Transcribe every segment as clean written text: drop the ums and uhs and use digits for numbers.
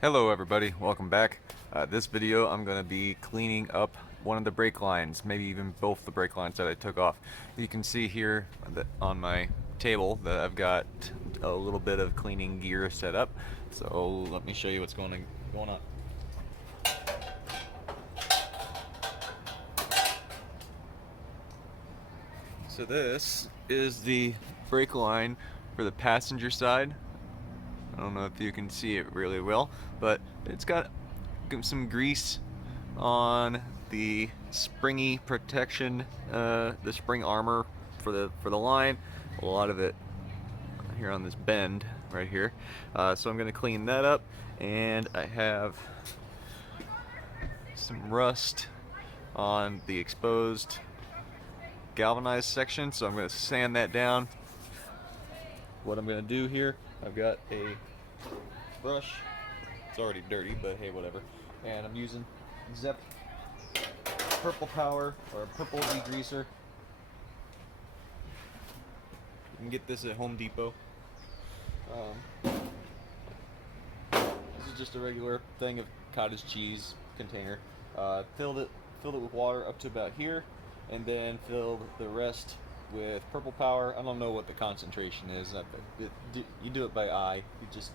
Hello everybody, welcome back. This video I'm going to be cleaning up one of the brake lines, maybe even both the brake lines that I took off. You can see here that on my table that I've got a little bit of cleaning gear set up. So let me show you what's going on. So this is the brake line for the passenger side. I don't know if you can see it really well, but it's got some grease on the springy protection, the spring armor for the line. A lot of it here on this bend right here. So I'm going to clean that up, and I have some rust on the exposed galvanized section, so I'm going to sand that down. What I'm going to do here, I've got a brush. It's already dirty, but hey, whatever. And I'm using Zep Purple Power or Purple Degreaser. You can get this at Home Depot. This is just a regular thing of cottage cheese container. Filled it with water up to about here, and then filled the rest with Purple Power. I don't know what the concentration is. You do it by eye. You just,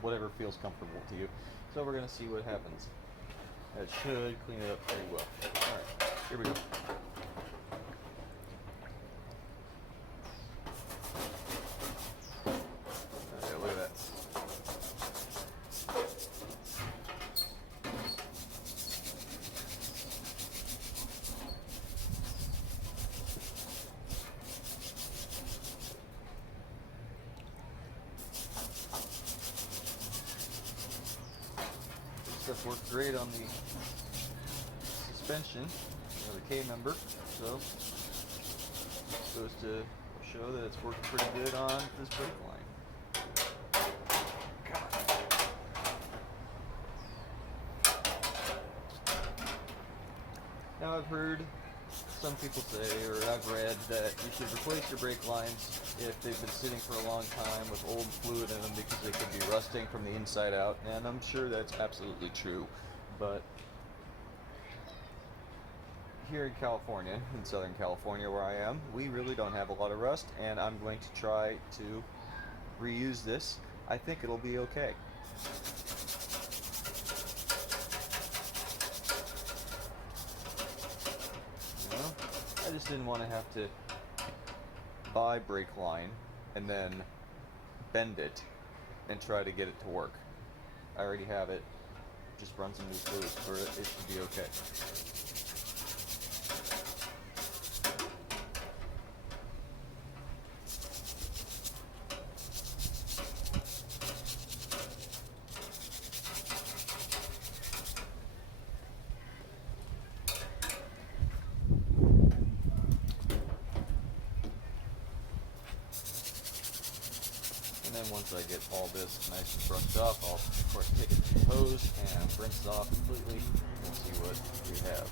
whatever feels comfortable to you. So we're gonna see what happens. That should clean it up very well. All right, here we go. Okay, look at that. This stuff worked great on the suspension, or the K-member, so it goes to show that it's worked pretty good on this brake line. Now I've heard some people say, or I've read, that you should replace your brake lines if they've been sitting for a long time with old fluid in them because they could be rusting from the inside out, and I'm sure that's absolutely true, but here in California, in Southern California where I am, we really don't have a lot of rust, and I'm going to try to reuse this. I think it'll be okay. I just didn't want to have to buy brake line and then bend it and try to get it to work. I already have it. Just run some new fluids for it. It should be okay. And then once I get all this nice and brushed off, I'll of course take it to the hose and rinse it off completely and see what we have.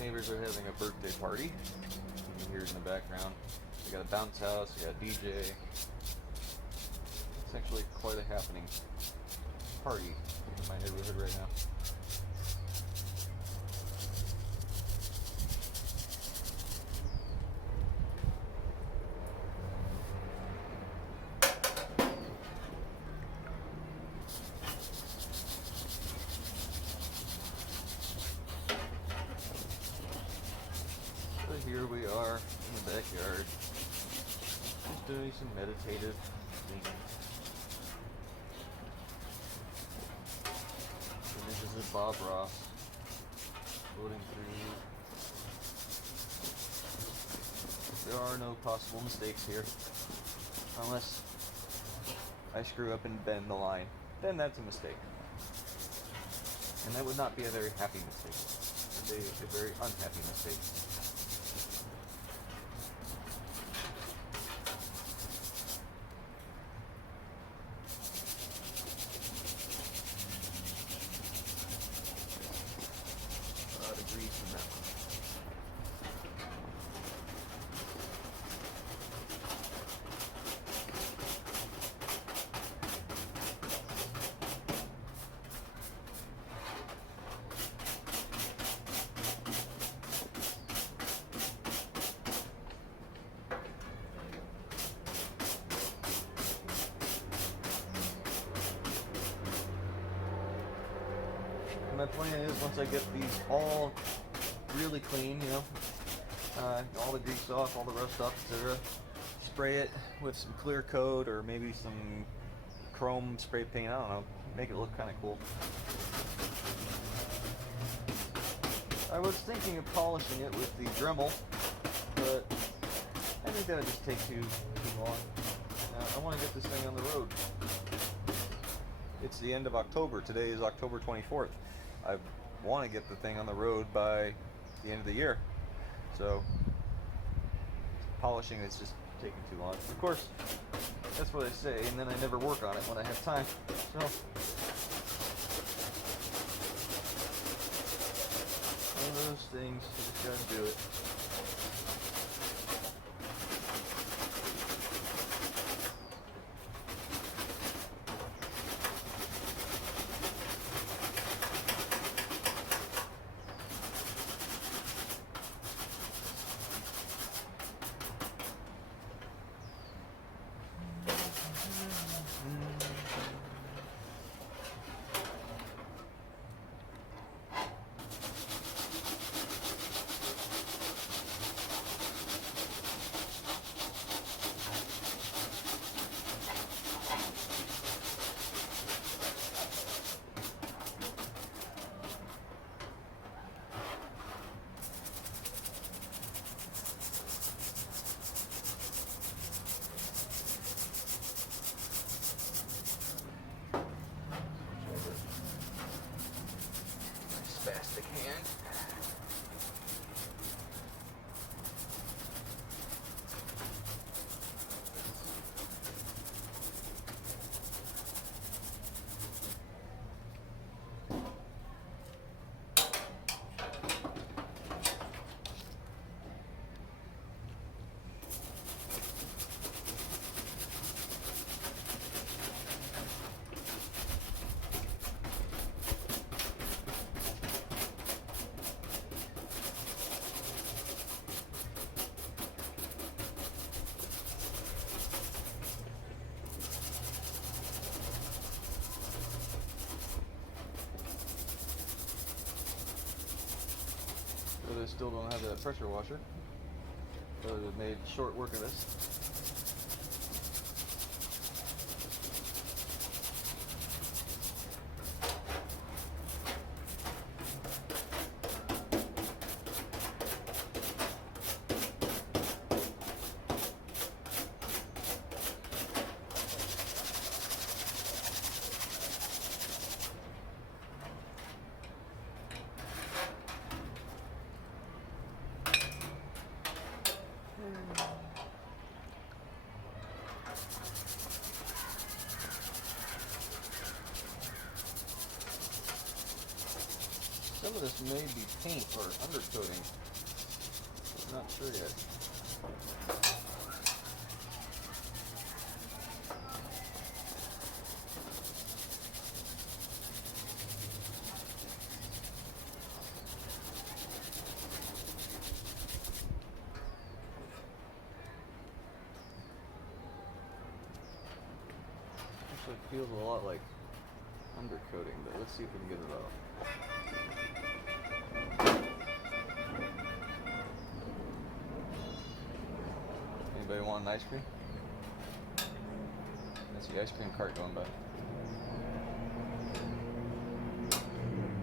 Neighbors are having a birthday party. You can hear it in the background. They got a bounce house, they got a DJ. It's actually quite a happening party in my neighborhood right now. doing some meditative cleaning. And this is Bob Ross floating through. There are no possible mistakes here, unless I screw up and bend the line. Then that's a mistake. And that would not be a very happy mistake. It would be a very unhappy mistake. A lot of grease in that one. My plan is, once I get these all really clean, all the grease off, all the rust off, etc., spray it with some clear coat or maybe some chrome spray paint, I don't know, make it look kind of cool. I was thinking of polishing it with the Dremel, but I think that would just take too long. I want to get this thing on the road. It's the end of October. Today is October 24th. I want to get the thing on the road by the end of the year. So polishing is just taking too long. Of course, that's what I say, and then I never work on it when I have time. So one of those things, you just gotta do it. Spastic hand. But I still don't have that pressure washer. So it made short work of this. Some of this may be paint or undercoating. I'm not sure yet. Actually, it feels a lot like undercoating, but let's see if we can get it off. Anybody want an ice cream? the ice cream cart going by.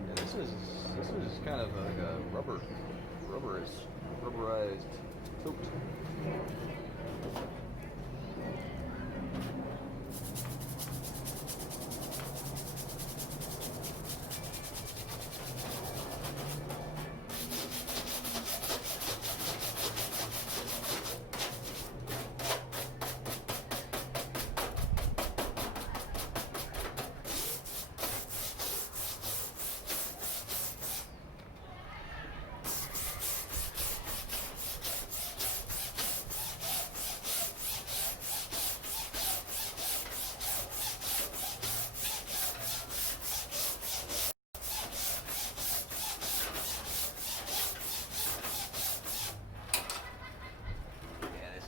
Yeah, this is kind of like a rubberized coat.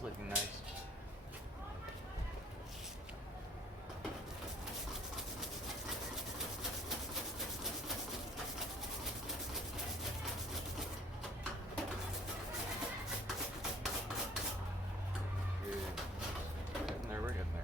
Looking nice. We're getting there.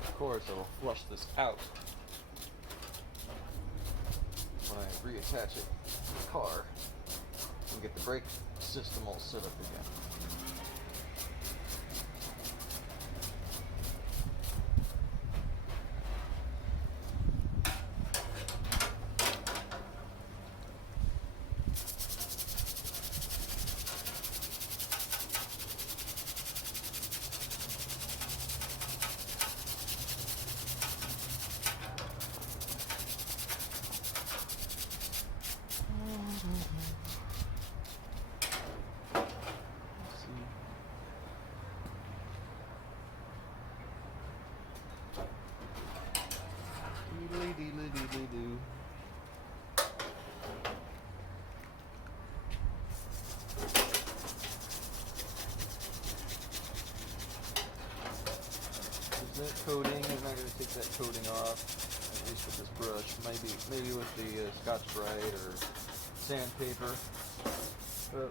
Of course, I will flush this out when I reattach it to the car and get the brake system all set up again. Deedly-doo. That coating, I'm not going to take that coating off, at least with this brush. Maybe with the Scotch-Brite or sandpaper. But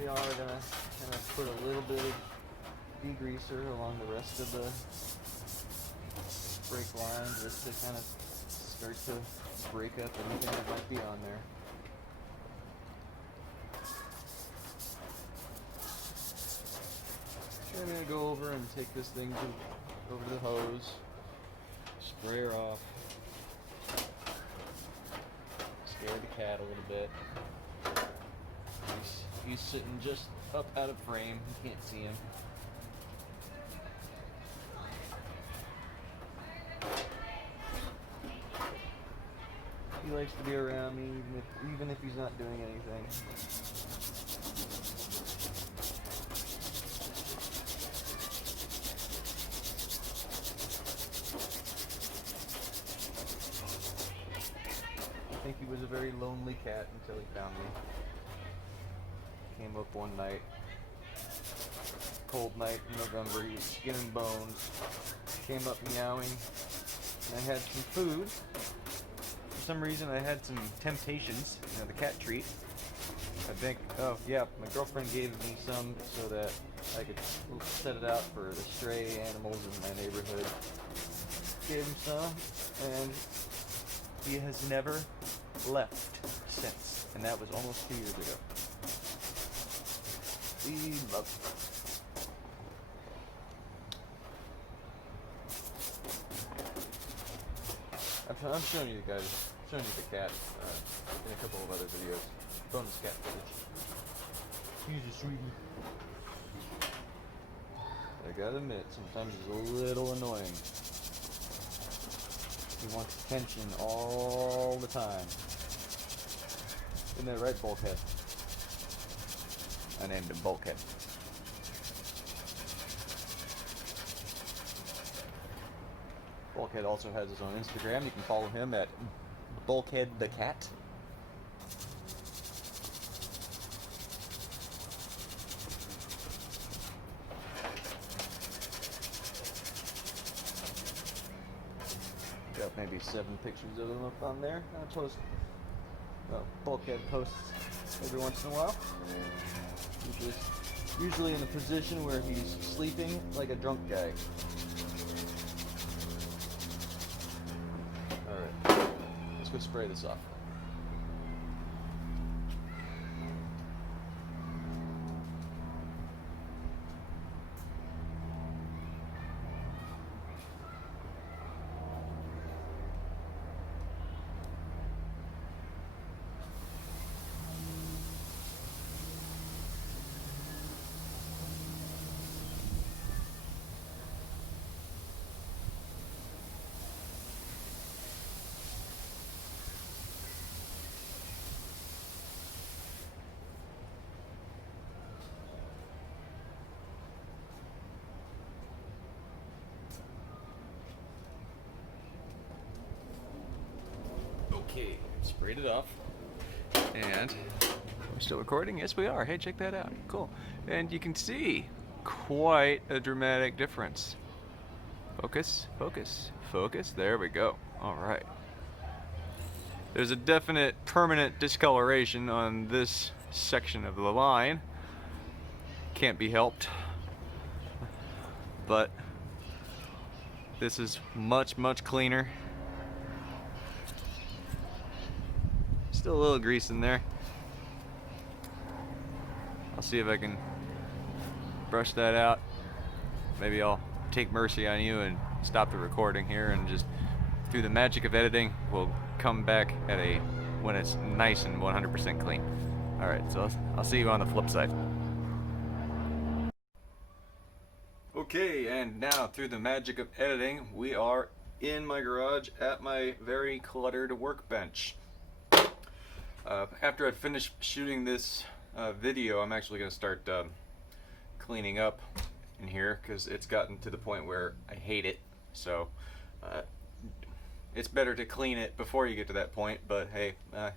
we are going to kind of put a little bit of degreaser along the rest of the brake line just to kind of start to break up anything that might be on there. So I'm going to go over and take this thing over to the hose, spray her off, scare the cat a little bit. He's sitting just up out of frame, you can't see him. He likes to be around me even if he's not doing anything. I think he was a very lonely cat until he found me. Came up one night, cold night in November, he was skin and bones. Came up meowing, and I had some food. For some reason I had some Temptations, the cat treat. I think, oh yeah, my girlfriend gave me some so that I could set it out for the stray animals in my neighborhood. Gave him some, and he has never left since. And that was almost 2 years ago. We love him. I'm showing you guys, showing you the cat in a couple of other videos. Bonus cat footage. He's a sweetie. I gotta admit, sometimes he's a little annoying. He wants attention all the time. Isn't that right, Bulkhead? I named him Bulkhead. Bulkhead also has his own Instagram. You can follow him at Bulkhead the Cat. Got maybe 7 pictures of him up on there. I post. Bulkhead posts every once in a while. Usually in a position where he's sleeping like a drunk guy. Alright, let's go spray this off. Okay, sprayed it off. And we're still recording? Yes, we are. Hey, check that out. Cool. And you can see quite a dramatic difference. Focus, focus, focus. There we go. All right. There's a definite permanent discoloration on this section of the line. Can't be helped. But this is much, much cleaner. Still a little grease in there. I'll see if I can brush that out. Maybe I'll take mercy on you and stop the recording here, and just through the magic of editing, we'll come back at when it's nice and 100% clean. All right, so I'll see you on the flip side. Okay, and now through the magic of editing, we are in my garage at my very cluttered workbench. After I finish shooting this video, I'm actually going to start cleaning up in here, because it's gotten to the point where I hate it. So it's better to clean it before you get to that point, but hey,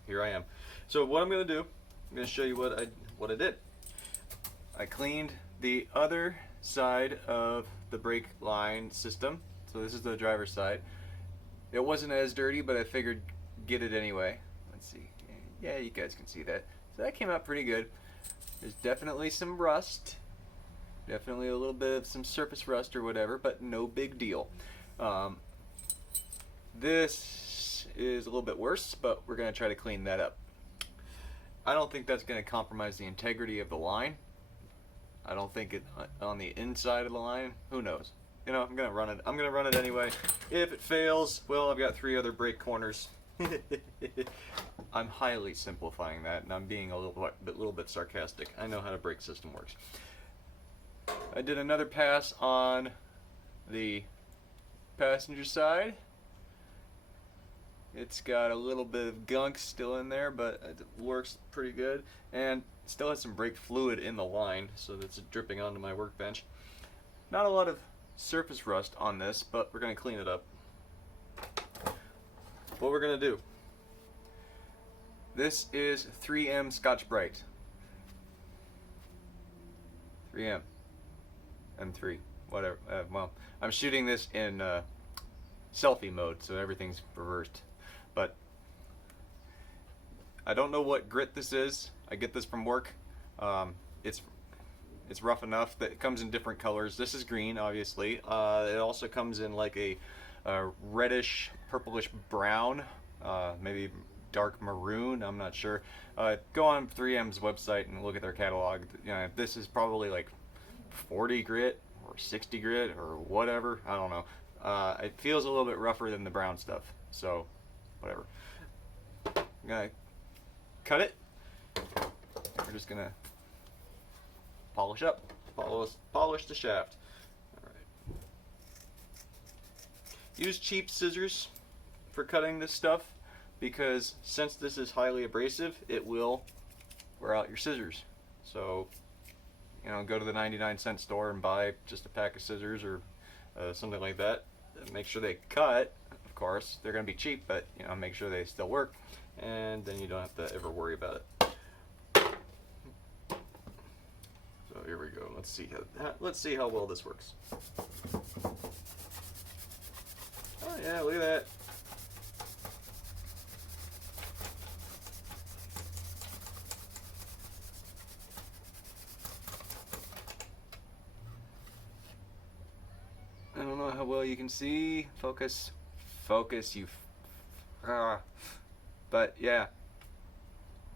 here I am. So what I'm going to do, I'm going to show you what I did. I cleaned the other side of the brake line system. So this is the driver's side. It wasn't as dirty, but I figured get it anyway. Let's see. Yeah, you guys can see that. So that came out pretty good. There's definitely some rust. Definitely a little bit of some surface rust or whatever, but no big deal. This is a little bit worse, but we're going to try to clean that up. I don't think that's going to compromise the integrity of the line. I don't think it on the inside of the line. Who knows? You know, I'm going to run it. I'm going to run it anyway. If it fails, well, I've got 3 other brake corners. I'm highly simplifying that, and I'm being a little bit sarcastic. I know how the brake system works. I did another pass on the passenger side. It's got a little bit of gunk still in there, but it works pretty good, and still has some brake fluid in the line, so that's dripping onto my workbench. Not a lot of surface rust on this, but we're going to clean it up. What we're going to do, this is 3M Scotch-Brite. 3M. M3. Whatever. Well, I'm shooting this in selfie mode, so everything's reversed. But I don't know what grit this is. I get this from work. It's It's rough enough that it comes in different colors. This is green, obviously. It also comes in like a reddish, purplish brown, maybe dark maroon. I'm not sure. Go on 3M's website and look at their catalog. You know, this is probably like 40 grit or 60 grit or whatever. I don't know. It feels a little bit rougher than the brown stuff. So, whatever. I'm gonna cut it. We're just gonna polish up, polish the shaft. All right. Use cheap scissors for cutting this stuff, because since this is highly abrasive, it will wear out your scissors. So, you know, go to the 99-cent store and buy just a pack of scissors or something like that. Make sure they cut. Of course, they're going to be cheap, but you know, make sure they still work, and then you don't have to ever worry about it. So here we go. Let's see how well this works. Oh yeah, look at that. I don't know how well you can see. Focus, you. But yeah,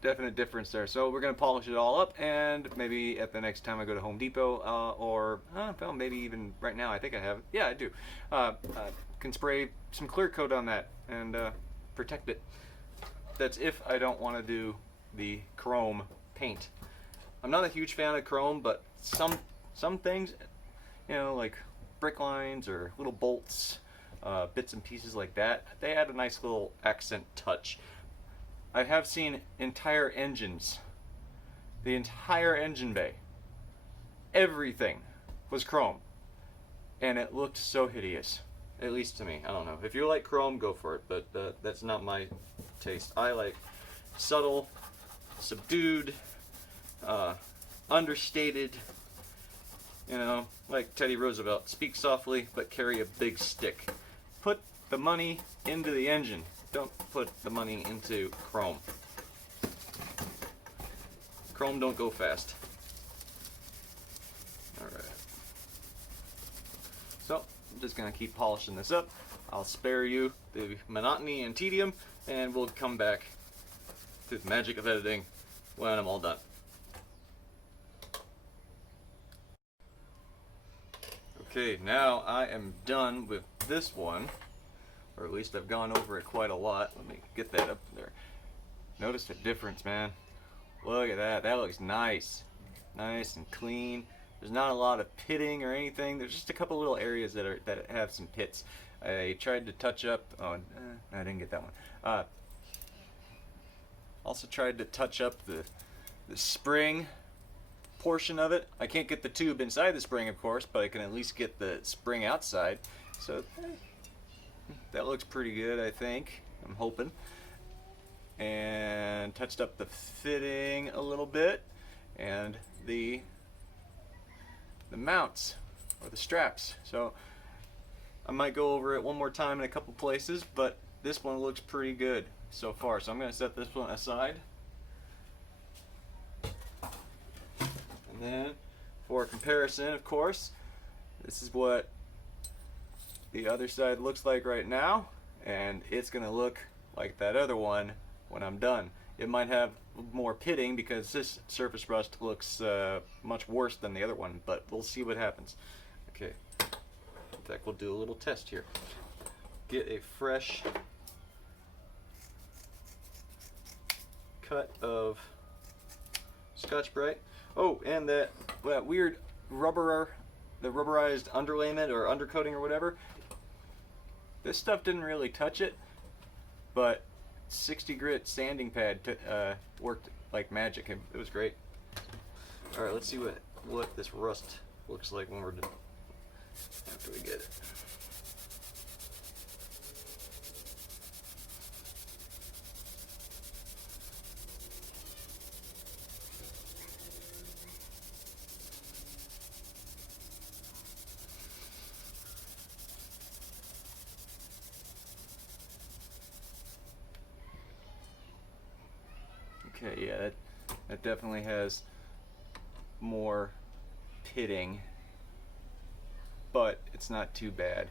definite difference there. So we're gonna polish it all up, and maybe at the next time I go to Home Depot, or well, maybe even right now. I think I have. Yeah, I do. Can spray some clear coat on that and protect it. That's if I don't want to do the chrome paint. I'm not a huge fan of chrome, but some things, you know, like brick lines or little bolts, bits and pieces like that, they add a nice little accent touch. I have seen entire engines, the entire engine bay, everything was chrome, and it looked so hideous, at least to me. I don't know. If you like chrome, go for it, but that's not my taste. I like subtle, subdued, understated, you know, like Teddy Roosevelt, speak softly but carry a big stick. Put the money into the engine. Don't put the money into chrome. Chrome don't go fast. Alright. So, I'm just going to keep polishing this up. I'll spare you the monotony and tedium, and we'll come back to the magic of editing when I'm all done. Okay, now I am done with this one, or at least I've gone over it quite a lot. Let me get that up there. Notice the difference, man. Look at that. That looks nice. Nice and clean. There's not a lot of pitting or anything. There's just a couple little areas that have some pits. I tried to touch up. Oh, I didn't get that one. Also tried to touch up the spring portion of it. I can't get the tube inside the spring, of course, but I can at least get the spring outside. So that looks pretty good, I think. I'm hoping. And touched up the fitting a little bit, and the mounts or the straps. So I might go over it one more time in a couple places, but this one looks pretty good so far. So I'm going to set this one aside. And then, for comparison, of course, this is what the other side looks like right now, and it's going to look like that other one when I'm done. It might have more pitting because this surface rust looks much worse than the other one, but we'll see what happens. Okay, in fact, we'll do a little test here. Get a fresh cut of Scotch-Brite. Oh, and that weird the rubberized underlayment or undercoating or whatever. This stuff didn't really touch it, but 60 grit sanding pad worked like magic. It was great. All right, let's see what this rust looks like when we're done, after we get it. Okay, yeah, that definitely has more hitting, but it's not too bad.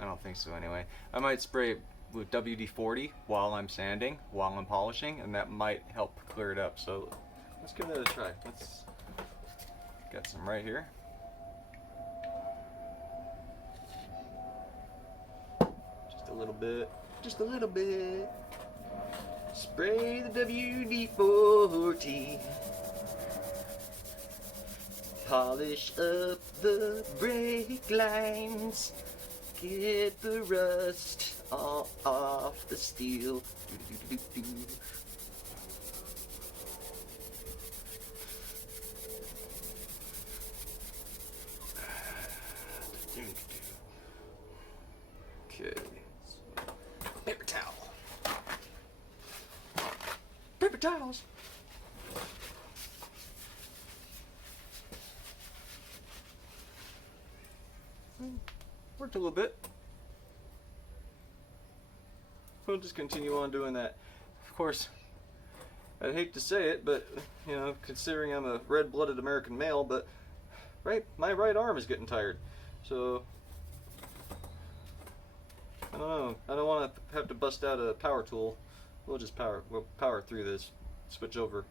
I don't think so anyway. I might spray it with WD-40 while I'm sanding, while I'm polishing, and that might help clear it up. So let's give that a try. Let's got some right here. Just a little bit. Just a little bit. Spray the WD-40. Polish up the brake lines. Get the rust all off the steel. Okay. Paper towel. Paper towels. Worked a little bit. We'll just continue on doing that. Of course, I'd hate to say it, but you know, considering I'm a red-blooded American male, but my right arm is getting tired. So I don't know. I don't want to have to bust out a power tool. We'll power through this. Switch over.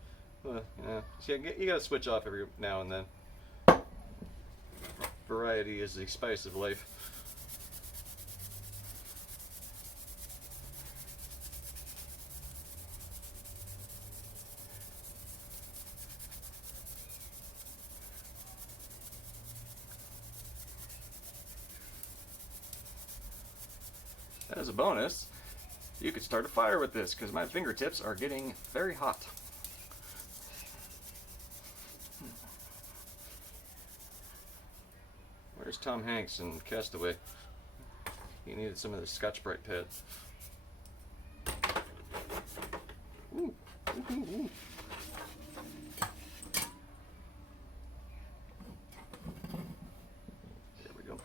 Yeah. See, you gotta switch off every now and then. Variety is the spice of life. As a bonus, you could start a fire with this because my fingertips are getting very hot. Where's Tom Hanks in Castaway? He needed some of the Scotch-Brite pads. Ooh. Ooh, ooh, ooh. There we go.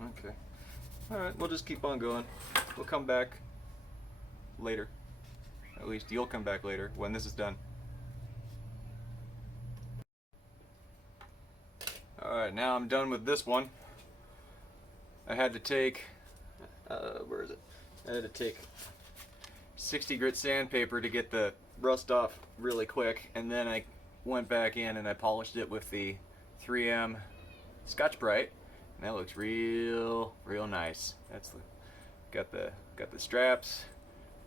Okay. Alright, we'll just keep on going. We'll come back later. At least you'll come back later when this is done. Alright, now I'm done with this one. I had to take, where is it? I had to take 60 grit sandpaper to get the rust off really quick, and then I went back in and I polished it with the 3M Scotch-Brite. And that looks real nice. That's got the straps.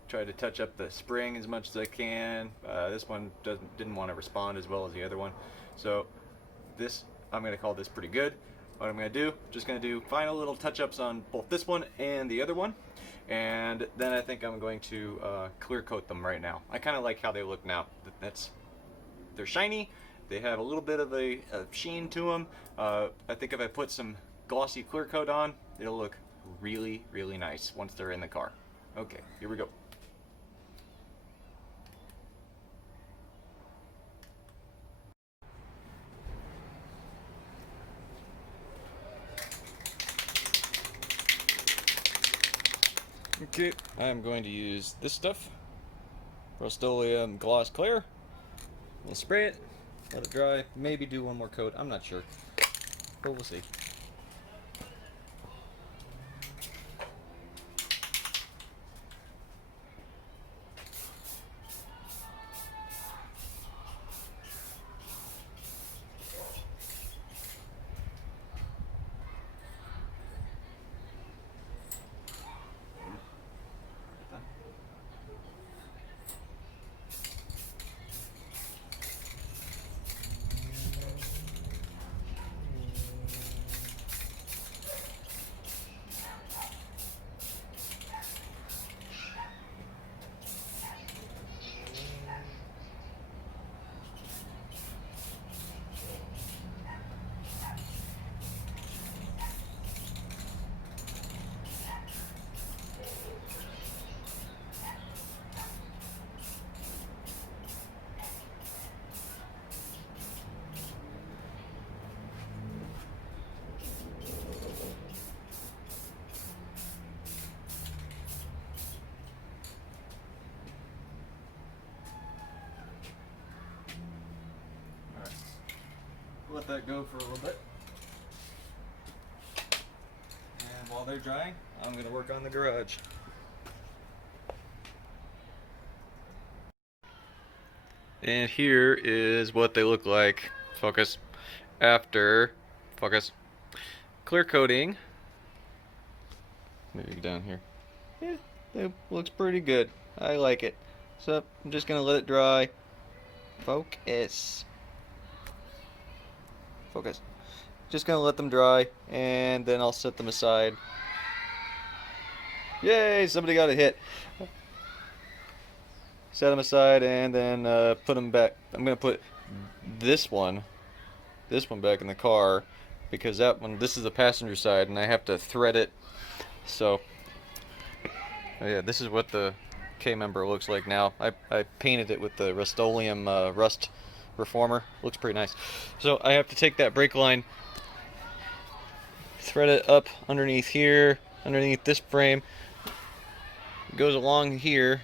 Tried to touch up the spring as much as I can. This one didn't want to respond as well as the other one. So this, I'm gonna call this pretty good. What I'm gonna do, just gonna do final little touch-ups on both this one and the other one. And then I think I'm going to clear coat them right now. I kind of like how they look now. They're shiny. They have a little bit of a sheen to them. I think if I put some glossy clear coat on, it'll look really nice once they're in the car. Okay, here we go. Okay, I'm going to use this stuff, Rust-Oleum Gloss Clear. We'll spray it, let it dry, maybe do one more coat, I'm not sure, but we'll see. let that go for a little bit. And while they're drying, I'm going to work on the garage. And here is what they look like. Focus. After, focus, clear coating. Maybe down here. Yeah, it looks pretty good. I like it. So I'm just gonna let it dry. Focus. Focus. Just gonna let them dry, and then I'll set them aside. Yay! Somebody got a hit. Set them aside, and then put them back. I'm gonna put this one back in the car, because that one, this is the passenger side, and I have to thread it. So, oh yeah, this is what the K-member looks like now. I painted it with the Rust-Oleum rust reformer. Looks pretty nice. So I have to take that brake line, thread it up underneath here, underneath this frame. It goes along here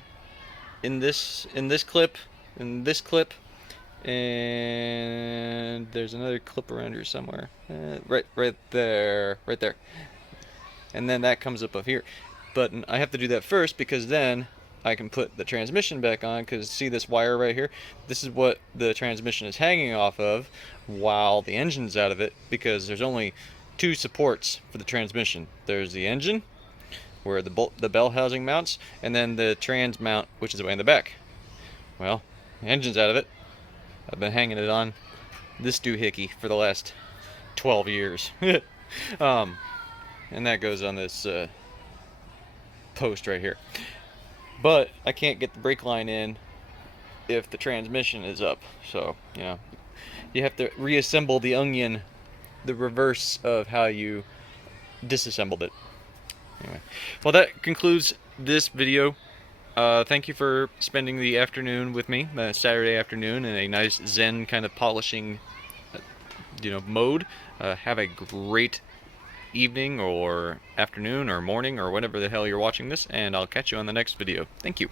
in this clip, and there's another clip around here somewhere. Right there. And then that comes up here. But I have to do that first, because then I can put the transmission back on, because see this wire right here? This is what the transmission is hanging off of while the engine's out of it, because there's only two supports for the transmission. There's the engine, where the bell housing mounts, and then the trans mount, which is way in the back. Well, the engine's out of it. I've been hanging it on this doohickey for the last 12 years. And that goes on this post right here. But I can't get the brake line in if the transmission is up. So, you know, you have to reassemble the onion, the reverse of how you disassembled it. Anyway, well, that concludes this video. Thank you for spending the afternoon with me, Saturday afternoon, in a nice zen kind of polishing, mode. Have a great evening or afternoon or morning or whenever the hell you're watching this, and I'll catch you on the next video. Thank you.